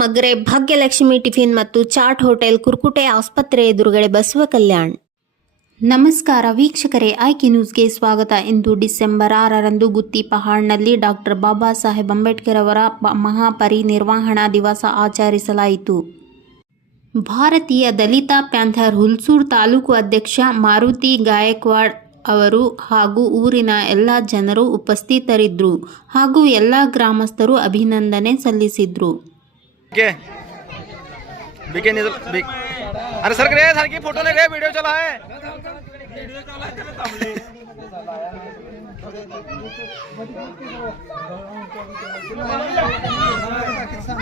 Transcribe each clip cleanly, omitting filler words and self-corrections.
ಮಗ್ರೆ Bhagyalakshmi tiffin ಮತ್ತು chat hotel ಕುರ್ಕುಟೆ ಆಸ್ಪತ್ರೆ ಎದುರುಗಡೆ ಬಸವ ಕಲ್ಯಾಣ್. ನಮಸ್ಕಾರ ವೀಕ್ಷಕರೇ, ಆಯ್ಕೆ ನ್ಯೂಸ್ಗೆ ಸ್ವಾಗತ. ಇಂದು ಡಿಸೆಂಬರ್ 6ರಂದು ಗುತ್ತಿ ಪಹಾಡ್ನಲ್ಲಿ ಡಾಕ್ಟರ್ ಬಾಬಾ ಸಾಹೇಬ್ ಅಂಬೇಡ್ಕರ್ ಅವರ ಮಹಾಪರಿನಿರ್ವಾಹಣಾ ದಿವಸ ಆಚರಿಸಲಾಯಿತು. ಭಾರತೀಯ ದಲಿತ ಪ್ಯಾಂಥರ್ ಹುಲ್ಸೂರು ತಾಲೂಕು ಅಧ್ಯಕ್ಷ ಮಾರುತಿ ಗಾಯಕ್ವಾಡ್ ಅವರು ಹಾಗೂ ಊರಿನ ಎಲ್ಲ ಜನರು ಉಪಸ್ಥಿತರಿದ್ದರು ಹಾಗೂ ಎಲ್ಲ ಗ್ರಾಮಸ್ಥರು ಅಭಿನಂದನೆ ಸಲ್ಲಿಸಿದರು. अरे सर रे सर की फोटो ले रे, वीडियो चला है.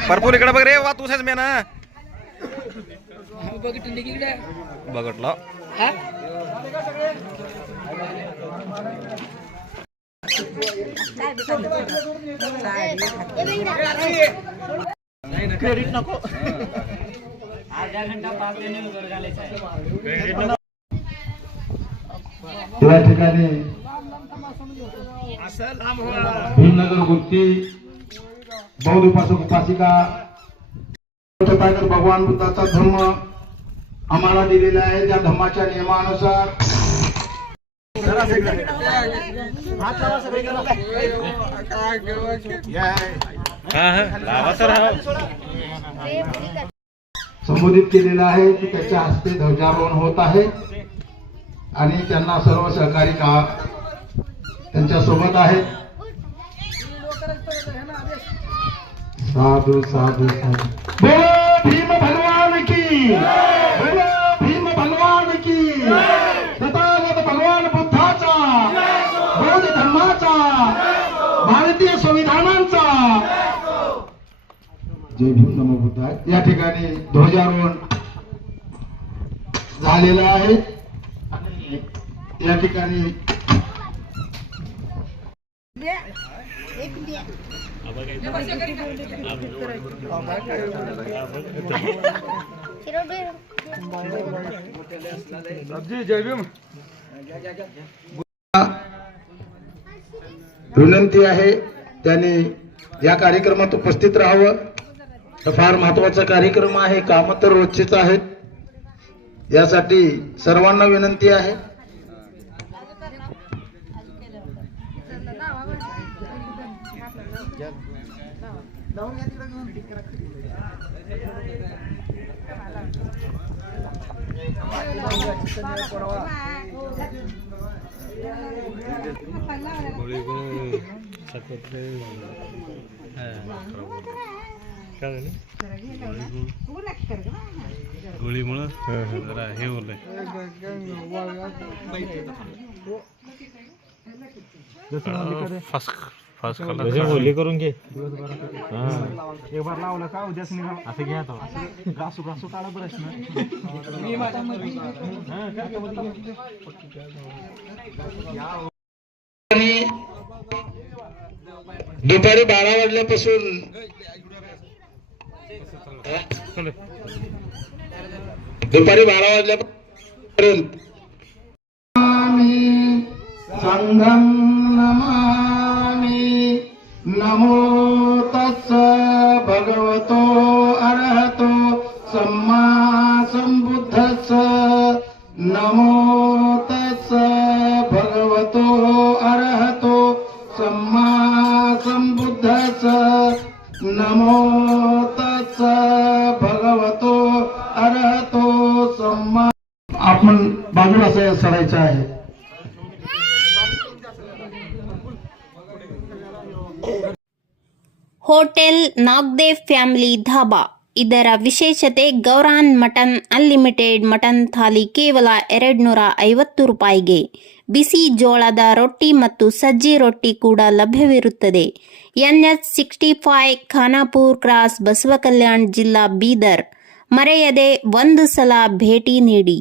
भरपूर इकडे बघ रे, वा तुझ्याच मेन बघटलो. क्रेडिट नको. या ठिकाणी भीमनगर गुत्ती बौद्ध उपासक उपासिका भगवान बुद्धाचा धर्म आम्हाला दिलेला आहे. त्या धर्माच्या नियमानुसार संबोधित केलेला आहे की त्याच्या हस्ते ध्वजारोहण होत आहे आणि त्यांना सर्व सहकारी त्यांच्या सोबत आहेत. साधू साधू साधू. बोलो भीम भगवान की, बोलो भीम भगवान की. तथागत भगवान बुद्धाचा, बौद्ध धर्माचा, भारतीय संविधानाचा जय भीम नमो बुद्धाय. या ठिकाणी ध्वजारोहण झालेलं आहे. या ठिकाणी विनंती आहे त्यांनी या कार्यक्रमात उपस्थित राहावं. फार महत्वाचा कार्यक्रम आहे. काम तर रोजचेच आहेत. यासाठी सर्वांना विनंती आहे. गोळीमुळे जरा हे होलंय. फास्ट होली करून घे. एक बार लावलं का उद्याच निघा असं घ्या. घासू घासू काढा प्रश्न. दुपारी 12 वाजल्यापासून वाजल्यापर्यंत संघं नमामि. नमो तस्स भगवतो अरहतो सम्मा संबुद्धस्स. नमो तस्स भगवतो अरहतो सम्मा संबुद्धस्स. नमो तस्स भगवतो अरहतो सम्मा. आपण बाजूला सरायचं आहे. Hotel Nagdev family dhaba. ಇದರ ವಿಶೇಷತೆ ಗೌರಾನ್ ಮಟನ್ ಅನ್ಲಿಮಿಟೆಡ್ ಮಟನ್ ಥಾಲಿ ಕೇವಲ 250 ರೂಪಾಯಿಗೆ. ಬಿಸಿ ಜೋಳದ ರೊಟ್ಟಿ ಮತ್ತು ಸಜ್ಜಿ ರೊಟ್ಟಿ ಕೂಡ ಲಭ್ಯವಿರುತ್ತದೆ. NH65 ಖಾನಾಪುರ್ ಕ್ರಾಸ್, ಬಸವ ಕಲ್ಯಾಣ್ ಜಿಲ್ಲಾ, ಬೀದರ್. ಮರೆಯದೆ ಒಂದು ಸಲ ಭೇಟಿ ನೀಡಿ.